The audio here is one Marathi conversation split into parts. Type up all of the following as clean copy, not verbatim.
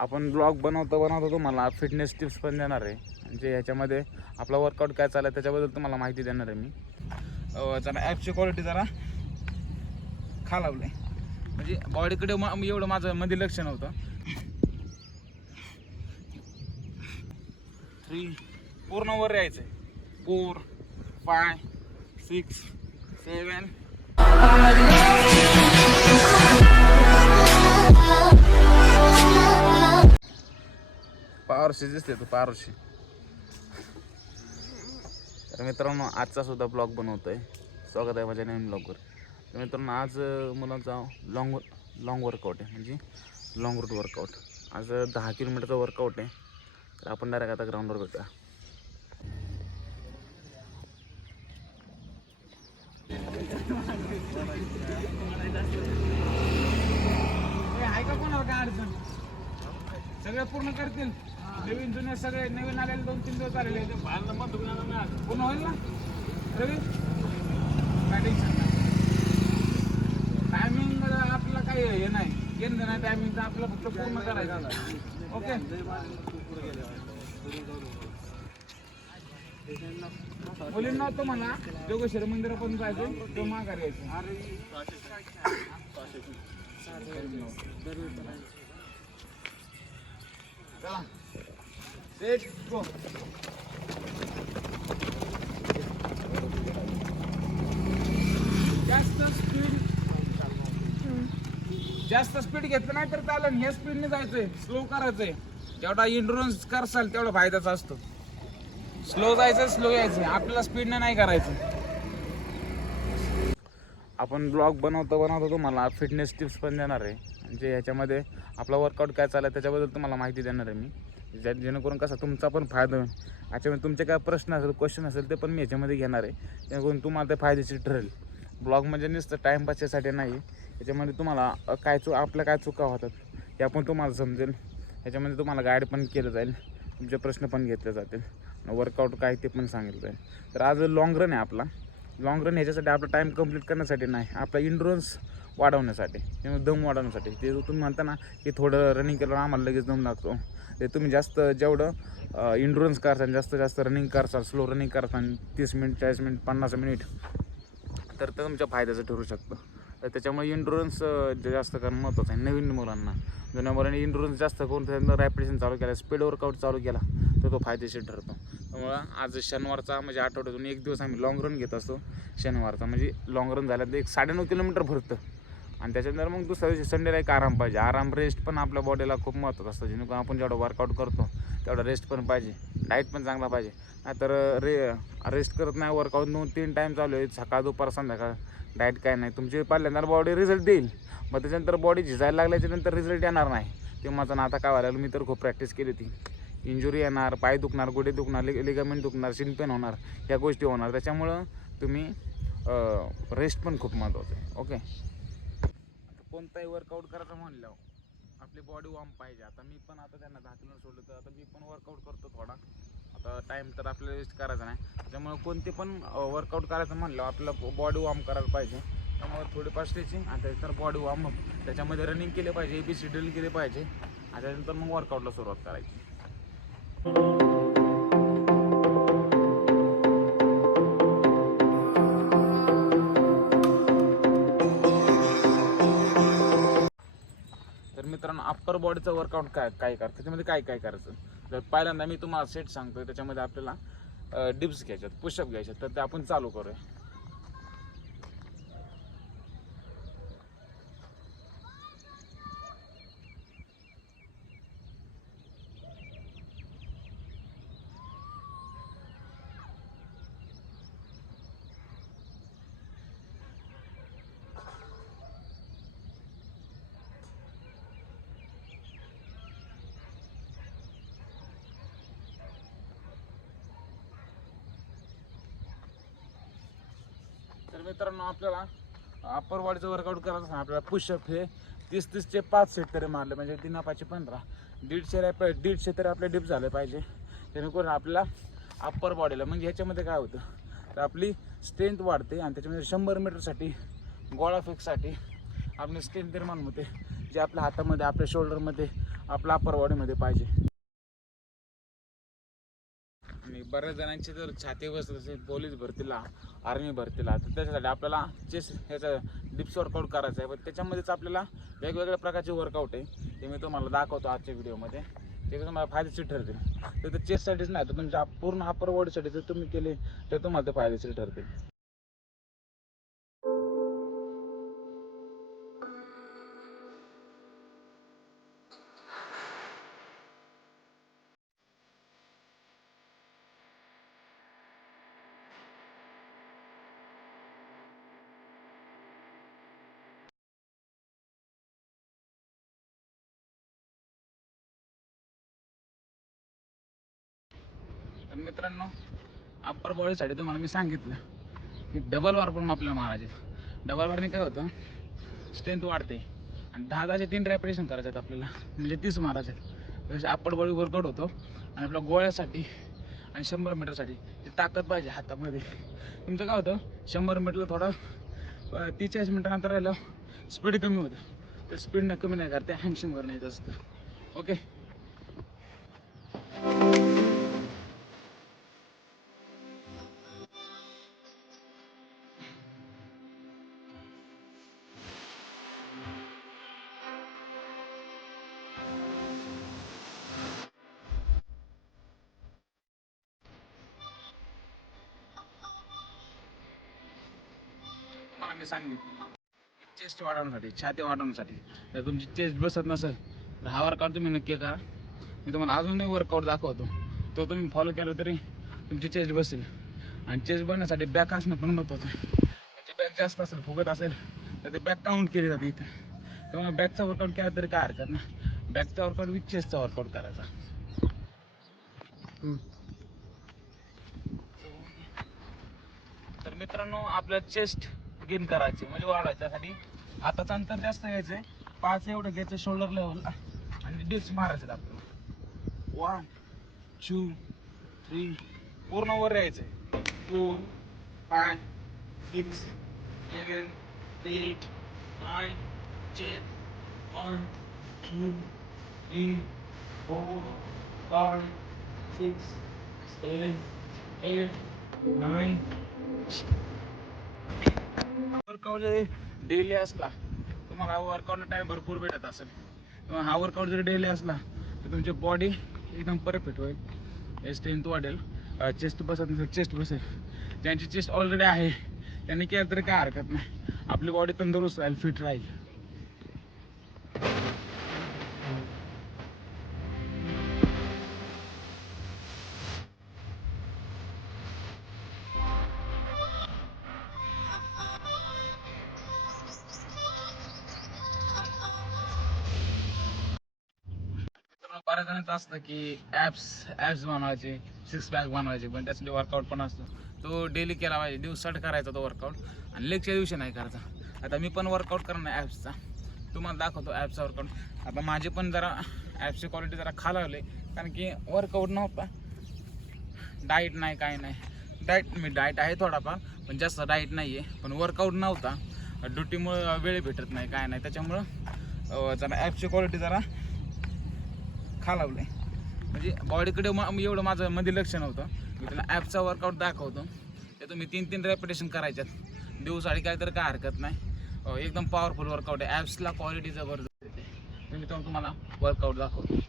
आपण ब्लॉग बनवता तुम्हाला फिटनेस टिप्स पण देणार आहे. म्हणजे ह्याच्यामध्ये आपला वर्कआउट काय चालला त्याच्याबद्दल तुम्हाला माहिती देणार आहे मी. जरा ॲपची क्वालिटी जरा खालावली, म्हणजे बॉडीकडे एवढं माझं मध्ये लक्ष नव्हतं. 3 पूर्ण वर यायचं आहे. 4 5 6 7 पावरशी दिसते तू पावरशी. तर मित्रांनो आजचा सुद्धा ब्लॉग बनवतोय. स्वागत आहे माझ्या नवीन ब्लॉगवर. तर मित्रांनो आज मुलांचा लॉंग वर्कआउट आहे, म्हणजे लॉंग रूट वर्कआउट. आज 10 किलोमीटरचा वर्कआउट आहे. तर आपण डायरेक्ट आता ग्राउंडवर भेटूया. आहे का कोणाला काय अडचण? सगळे पूर्ण करतील. नवीन जुने सगळे नवीन आलेले 2-3 दिवस आलेले पूर्ण होईल ना रवी? काय टेन्शन नाही. टायमिंग आपलं काही हे नाही, केंद्र नाही टायमिंगचं, आपलं फक्त पूर्ण करायचं. ओके. मुलींना तो म्हणा जोगेश्वरी मंदिरापर्यंत जायचं, तो माघारी यायचं. चला सेट गो. जास्त स्पीड घेतलं नाही तर चालेल. या स्पीडने जायचंय, स्लो करायचंय. जेवढा इंड्युरन्स करसाल तेवढा फायद्याचा असतो. स्लो जायचं, स्लो यायचं, आपल्याला स्पीडने नाही करायचं. आपण ब्लॉग बनवता तुम्हाला फिटनेस टिप्स पण देणार आहे. म्हणजे ह्याच्यामध्ये आपला वर्कआउट काय चालला त्याच्याबद्दल तुम्हाला माहिती देणार आहे मी. जेणेकरून कसा तुमचा पण फायदा होईल. याच्यामध्ये तुमचे काय प्रश्न असेल, क्वेश्चन असेल ते पण मी ह्याच्यामध्ये घेणार आहे, जेणेकरून तुम्हाला ते फायदेशीर ठरेल. ब्लॉग म्हणजे नुसतं टाईमपाससाठी नाही. याच्यामध्ये तुम्हाला आपल्या काय चुका होतात हे आपण तुम्हाला समजेल. याच्यामध्ये तुम्हाला गाईड पण केलं जाईल, तुमचे प्रश्न पण घेतले जातील, वर्कआउट काय ते पण सांगितलं जाईल. तर आज लॉंग रन आहे आपला. लॉंग रन ह्याच्यासाठी आपला टाईम कंप्लीट करण्यासाठी नाही, आपला इंड्युरन्स वाढवण्यासाठी, दम वाढवण्यासाठी. ते तुम्ही म्हणता ना की थोडं रनिंग केलं आम्हाला लगेच दम लागतो. ते तुम्ही जास्त जेवढं इंड्युरन्स करताल, जास्त रनिंग करताल, स्लो रनिंग करताल, 30 मिनिट 40 मिनिट 50 मिनिट, तर ते तुमच्या फायद्याचं ठरू शकतं. तर त्याच्यामुळे इंड्युरन्स जास्त करणं महत्त्वाचं आहे. नवीन मुलांना, जुन्या मुलांनी इंड्युरन्स जास्त करून त्यांना रॅपिडेशन चालू केला, स्पीड वर्कआउट चालू केला तर तो फायदेशीर ठरतो. त्यामुळं आज शनिवारचा म्हणजे आठवड्यातून एक दिवस आम्ही लॉंग रन घेत असतो. शनिवारचा म्हणजे लॉंग रन झाला तर 9.5 किलोमीटर भरतं. आणि त्याच्यानंतर मग दुसऱ्या दिवशी संडेला एक आराम पाहिजे. आराम, रेस्ट पण आपल्या बॉडीला खूप महत्त्वाचं असतं. जेणेकरून आपण जेवढं वर्कआउट करतो तेवढा रेस्ट पण पाहिजे, डाएट पण चांगला पाहिजे. नाहीतर रेस्ट करत नाही, वर्कआउट 2-3 टाईम चालू आहे, सकाळ दुपार संध्याकाळ, डाएट काय नाही, तुमची पहिल्यांदा बॉडी रिझल्ट देईल. मग त्याच्यानंतर बॉडी झिजायला लागल्याच्यानंतर रिझल्ट येणार नाही. ते माझं आता काय व्हायला, मी तर खूप प्रॅक्टिस केली होती. इंजुरी येणार, पाय दुखणार, गुडे दुखणार, लिगामेंट दुखणार, शिन पेन होणार, ह्या गोष्टी होणार. त्याच्यामुळं तुम्ही रेस्ट पण खूप महत्त्वाचं आहे. ओके. कोणताही वर्कआउट करायचं म्हणलं आपली बॉडी वॉर्म पाहिजे. आता मी पण त्यांना 10 किलोमीटर सोडलं तर आता मी पण वर्कआउट करतो थोडा. आता टाईम तर आपल्याला वेस्ट करायचा नाही. त्यामुळे कोणते पण वर्कआउट करायचं म्हणलं आपल्याला बॉडी वॉर्म करायला पाहिजे. त्यामुळे थोडीफार स्ट्रेचिंग आणि त्याच्यानंतर बॉडी वॉर्म, त्याच्यामध्ये रनिंग केले पाहिजे, ABCD ड्रिल केले पाहिजे आणि त्यानंतर मग वर्कआउटला सुरुवात करायची. तर मित्रांनो अप्पर बॉडीचं वर्कआउट काय करायचं, त्याच्यामध्ये काय करायचं. तर पहिल्यांदा मी तुम्हाला सेट सांगतोय, त्याच्यामध्ये आपल्याला डिप्स घ्यायच्यात, पुशअप घ्यायच्यात. तर ते आपण चालू करूया. तर मित्रांनो आपल्याला अप्पर बॉडीचं वर्कआउट करायचं असं आपल्याला पुशअप हे 30-30चे 5 सेट तरी मारले, म्हणजे 3×5 = 15, 150 तरी आपले डिप्स झाले पाहिजे. जेणेकरून आपल्याला अप्पर बॉडीला, म्हणजे ह्याच्यामध्ये काय होतं तर आपली स्ट्रेंथ वाढते आणि त्याच्यामध्ये 100 मीटरसाठी गोळा फेकसाठी आपली स्ट्रेंथ निर्माण होते. जे आपल्या हातामध्ये, आपल्या शोल्डरमध्ये, आपल्या अप्पर बॉडीमध्ये पाहिजे. आणि बऱ्याच जणांची जर छाती बसत असेल पोलीस भरतीला, आर्मी भरतीला, तर त्याच्यासाठी आपल्याला चेस्ट ह्याचा डिप्स वर्कआउट करायचं आहे. पण त्याच्यामध्येच आपल्याला वेगवेगळ्या प्रकारचे वर्कआउट आहे, ते मी तुम्हाला दाखवतो आजच्या व्हिडिओमध्ये. ते तुम्हाला फायदेशीर ठरतील. तर चेस्टसाठीच नाही, तर तुमच्या पूर्ण अप्पर बॉडीसाठी जर तुम्ही केले तर तुम्हाला ते फायदेशीर ठरतील. तर मित्रांनो, अप्पर बॉडीसाठी तुम्हाला मी सांगितलं की डबल वार पण आपल्याला मारायचे. डबल वारने काय होतं, स्ट्रेंथ वाढते. आणि 10चे 3 रेपिटेशन करायचे आहेत आपल्याला, म्हणजे 30 मारायचे आहेत. जसे अप्पर बॉडी वर्कआउट होतो. आणि आपल्या गोळ्यासाठी आणि 100 मीटरसाठी ती ताकद पाहिजे हातामध्ये. तुमचं काय होतं, 100 मीटरला थोडं 30-40 मिनटानंतर राहिलं स्पीड कमी होतं. तर स्पीड कमी नाही करते, हॅमस्ट्रिंगवर नाही असतं. ओके. मला मी सांगितलं चेस्ट वाढवण्यासाठी, छाती वाढवण्यासाठी. जर तुमची चेस्ट बसत नसेल तर हा वर्कआउट तुम्ही नक्की करा. मी तुम्हाला अजून एक वर्कआउट दाखवतो, तो तुम्ही फॉलो केला तरी तुमची चेस्ट बसेल. आणि चेस्ट बनण्यासाठी बॅक असणं पण महत्त्वाचं आहे. त्याची बॅक जास्त असेल, फुगत असेल तर ते बॅक काउंट केली जाते इथं. तेव्हा बॅकचा वर्कआउट केला तरी काय हरकत नाही. बॅकचा वर्कआउट विथ चेस्टचा वर्कआउट करायचा. तर मित्रांनो, आपलं चेस्ट गेन करायचे म्हणजे वाढवायच्यासाठी हाताचं अंतर जास्त घ्यायचंय. 5 एवढं घ्यायचं शोल्डर लेवलला आणि डिप्स मारायचे आपल्याला. 1 2 3 पूर्ण वर यायचंय. 4 5 6 7 8 9 10 1 2 3 4 5 6 7 8 9. वर्कआउट जरी डेली असला, तुम्हाला वर्कआउट टाइम भरपूर भेटत असेल. हा वर्कआउट जर डेली असला तर तुमची बॉडी एकदम परफेक्ट होईल. स्ट्रेंथ वाढेल. चेस्ट बसत नसेल, चेस्ट बसेल. ज्यांची चेस्ट ऑलरेडी आहे त्यांनी केलं तरी काय हरकत नाही. आपली बॉडी तंदुरुस्त राहील, फिट राहील. बऱ्याच जणांचं असतं की ॲप्स बनवायचे, 6 पॅक बनवायचे, पण त्यासाठी वर्कआउट पण असतो. तो डेली केला पाहिजे, दिवसाट करायचा तो वर्कआउट. आणि लेगच्या दिवशी नाही करायचा. आता मी पण वर्कआउट करणार ॲप्सचा, तुम्हाला दाखवतो ॲप्सचा वर्कआउट. आता माझे पण जरा ॲप्सची क्वालिटी जरा खालावली, कारण की वर्कआउट नव्हता, डाईट नाही, काय नाही. डाईट आहे थोडाफार, पण जास्त डाईट नाही आहे. पण वर्कआउट नव्हता, ड्युटीमुळं वेळ भेटत नाही, काय नाही. त्याच्यामुळं जरा ॲप्सची क्वालिटी जरा खालावलं आहे. म्हणजे बॉडीकडे एवढं माझं मध्ये लक्ष नव्हतं. मी त्याला ॲपचा वर्कआउट दाखवतो. ते तुम्ही 3 रेपिटेशन करायच्यात दिवसासाठी, काय तर काय हरकत नाही. एकदम पॉवरफुल वर्कआउट आहे. ॲप्सला क्वालिटी जबरदस्त येते. मी तुम्हाला वर्कआउट दाखवतो.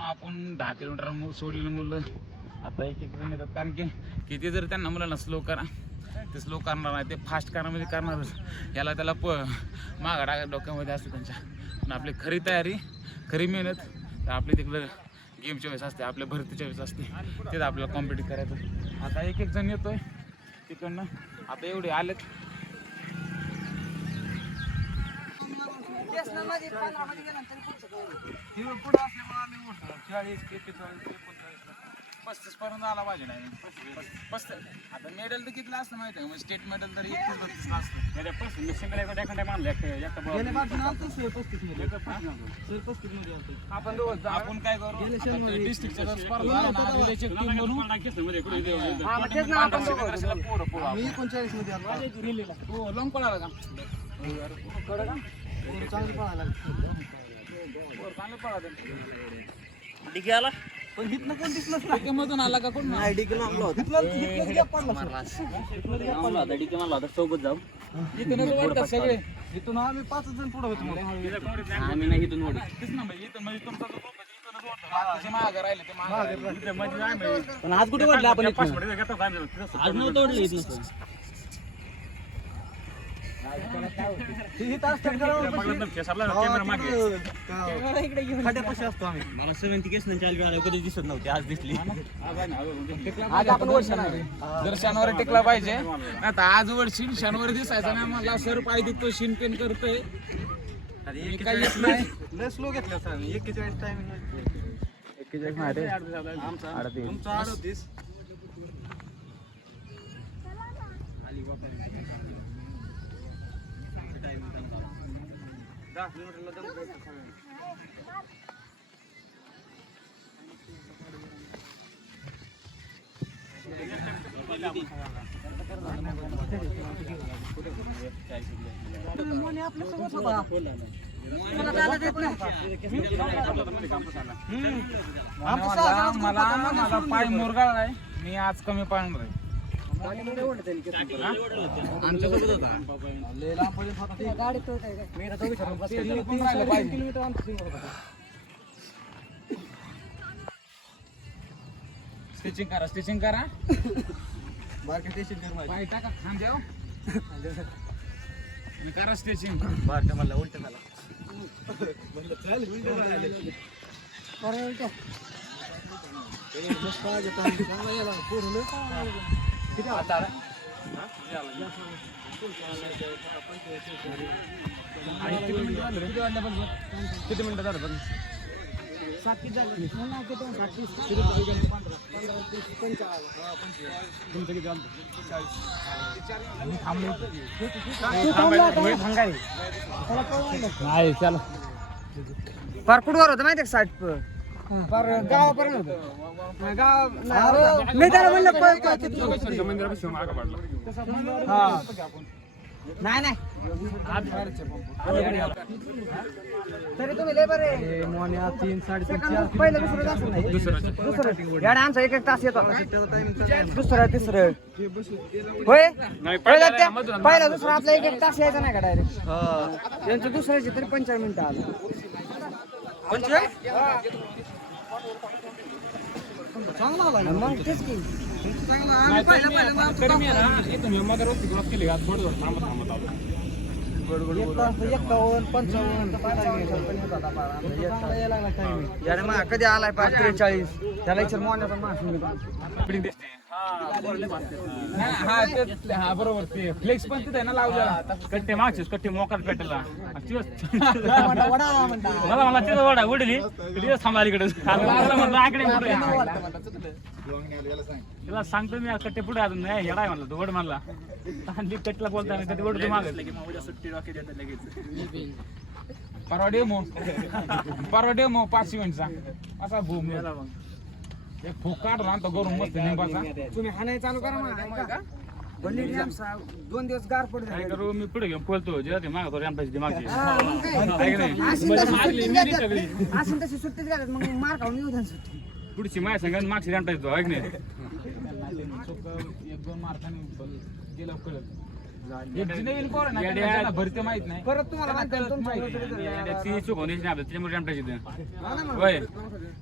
आपण 10 किलोमीटर सोडलेलं मुलं आता एक एक जण येतात, कारण की किती जर त्यांना मुलांना स्लो करा ते स्लो करणार नाही, ते फास्ट करण्यामध्ये करणारच. याला त्याला मागा टाका डोक्यामध्ये असते त्यांच्या. पण आपली खरी तयारी खरी मेहनत तर आपली तिकडं गेमच्या वेळेस असते, आपल्या भरतीच्या वेळेस असते, तेच आपल्याला कॉम्पिटिट करायचं. आता एक एक जण येतोय तिकडनं, आता एवढे आलेत. पस्तीस पर्यंत आला पाहिजे नाही. 35 आता मेडल तर किती असतं माहिती आहे का? स्टेट मेडल तर 31-32 असतं. आपण काय करू, डिस्ट्रिक्टच्या स्पर्धा टीम बनवू. लॉंग पळाला का? चांगलं पळाला पण हितनं कोण दिसलं मधून आला का? कोण सोबत जाऊ इथून सगळे. इथून आम्ही 5 जण पुढे होतो. आम्ही नाही इथून पण आज कुठे वाटलं आपण? आज नव्हतं वाटलं इथून. मला 70 केस कधी दिसत नव्हते, आज दिसली. जर शनिवारी टिकला पाहिजे आता आज वडशील, शनिवारी दिसायचा नाही. मला सर पाय दुखतो, शिन पेन करतोय. काही येत नाही. लस लो घेतला सर. 41 टाइमिंग 41 मध्ये 38 10 किलोमीटरला दम करतो. मला माझा पाय मुरगाळलाय, मी आज कमी पाळणार आहे. स्टिचिंग करा, स्टिचिंग करा. पाय टाका खांद्यावर, करा स्टिचिंग. बारका मला उलट झाला. किती मिनिटं झालं बघ? 7 झालं. तुमचं किती झालं? 40. नाही चला फार कुठवर होतं माहिती आहे? 60 गावापर्यंत होतं. गाव मी त्याला म्हणलं नाही नाही तरी तुम्ही लेबर आहे. 3 3.5 पहिलं दुसरं याडा आमचा 1 तास येतो. दुसरं तिसरं होय. पहिला दुसरा आपला 1 तास यायचा नाही का डायरेक्ट? यांचं दुसऱ्याचे तरी 45 मिनिटं आलं. चांगला आला मग तेच की. यार मग कधी आलाय 43 त्याला इच्छा मोहण्याचा मास हा बरोबर ते फ्लेक्स पण तिथे ना लावलेला कट्टे मागचेच कट्टे मोकार पेटला मला तिथं वडा उडली तिथं थांबला इकडे तिला सांगतो मी कट्टे पुढे अजून नाही येडाय म्हणला तो वड म्हणला आणि कट्टला बोलताना कधी वड मागत सुट्टी डॉके देतात लगेच परवा डेमो 5 इव्हेंटचा असा भूम एक फुक काढला तो गरून मस्त लिंबाचा तुम्ही हाणाय चालू करा मग 2 दिवस गार पडत काय करू मी पुढे घेऊन बोलतो जे मागतो रॅम्पाची मागची असं तशी सुट्टीच घालत मग मार खाऊन येऊ द्या सुट्टी पुढची माझ्या संघ मागची रॅम्पाची तो आहे की नाही 1-2 मार्काने गेलं कळत भरते माहित नाही परत तुम्हाला ती चूक होण्याची नाही आपल्या त्याच्यामुळे रॅम्पाची होय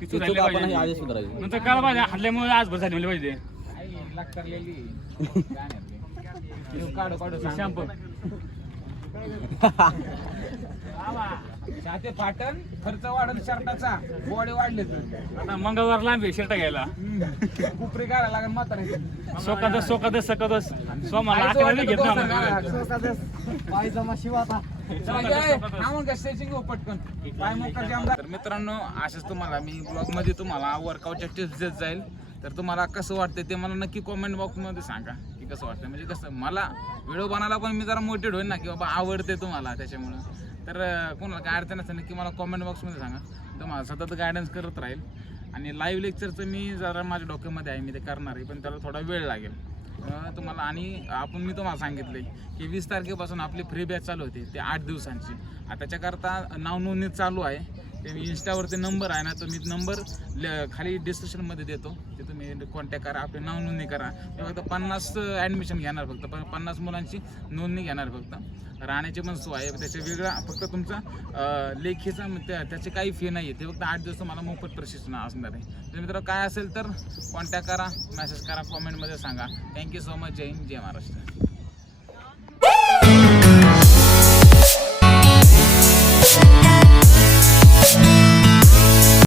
ती चूक नंतर काल माझ्या हल्ल्यामुळे आज भर झाली पाहिजे काढू शॅम्पू छाते फाटन खर्च वाढन शर्टाचा बॉडी वाढले आता मंगळवार लांबी शर्ट घ्यायला कुपरी काढायला लागेल म्हातारे सोकादस सोमाला आकडे घेत ना पटकन तर मित्रांनो असेच तुम्हाला मी ब्लॉग मध्ये तुम्हाला वर्कआउटच्या टिप्स देत जाईल तर तुम्हाला कसं वाटतं ते मला नक्की कॉमेंट बॉक्स मध्ये सांगा की कसं वाटतं म्हणजे कसं मला व्हिडिओ बनायला पण मी जरा मोटिवेट होईल ना की बाबा आवडते तुम्हाला त्याच्यामुळं तर कोणाला काय अडचण असेल नक्की मला कॉमेंट बॉक्समध्ये सांगा तुम्हाला सतत गायडन्स करत राहील आणि लाईव्ह लेक्चरचं मी जरा माझ्या डोक्यामध्ये आहे मी ते करणार आहे पण त्याला थोडा वेळ लागेल तुम्हाला आणि मी तुम्हाला सांगितलं की 20 तारखेपासून आपली फ्री बॅच चालू होते ते 8 दिवसांची आता त्याच्याकरता नाव नोंदणी चालू आहे ते मी इंस्टावरती नंबर आहे ना तो मी नंबर खाली डिस्क्रिप्शनमध्ये देतो ते तुम्ही कॉन्टॅक्ट करा आपली नाव नोंदणी करा ते फक्त 50 ॲडमिशन घेणार फक्त 50 मुलांची नोंदणी घेणार फक्त राहण्याची पण सोय आहे त्याचे वेगळा फक्त तुमचा लेखीचा त्याची काही फी नाही आहे ते फक्त 8 दिवस मला मोफत प्रशिक्षण असणार आहे तर मित्र काय असेल तर कॉन्टॅक्ट करा मेसेज करा कॉमेंटमध्ये सांगा थँक्यू सो मच जय हिंद जय महाराष्ट्र